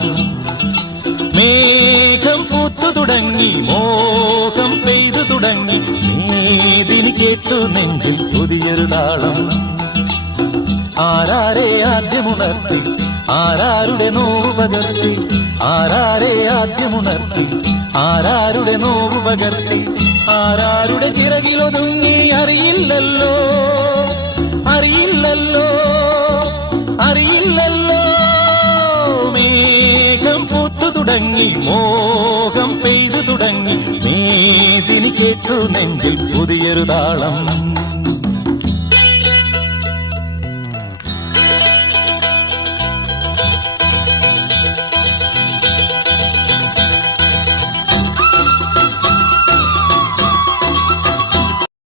താളം. മേഘം പൂത്തു തുടങ്ങി, മോഹം പെയ്തു തുടങ്ങി, മേദിനി കേട്ടു നെഞ്ചിൽ പുതിയൊരു താളം. ആരാരെ ആദ്യമുണർത്തി, ആരാരുടെ നോവ് പകർത്തി, ആരാരെ ആദ്യമുണർത്തി, ആരാരുടെ നോവ് പകർത്തി, ആരാരുടെ ചിറകിലൊതുങ്ങി അറിയില്ലല്ലോ, അറിയില്ലല്ലോ, അറിയില്ലല്ലോ. മേഘം പൂത്തു തുടങ്ങി, മോഹം പെയ്തു തുടങ്ങി, മേദിനി കേട്ടു നെഞ്ചിൽ പുതിയൊരു താളം.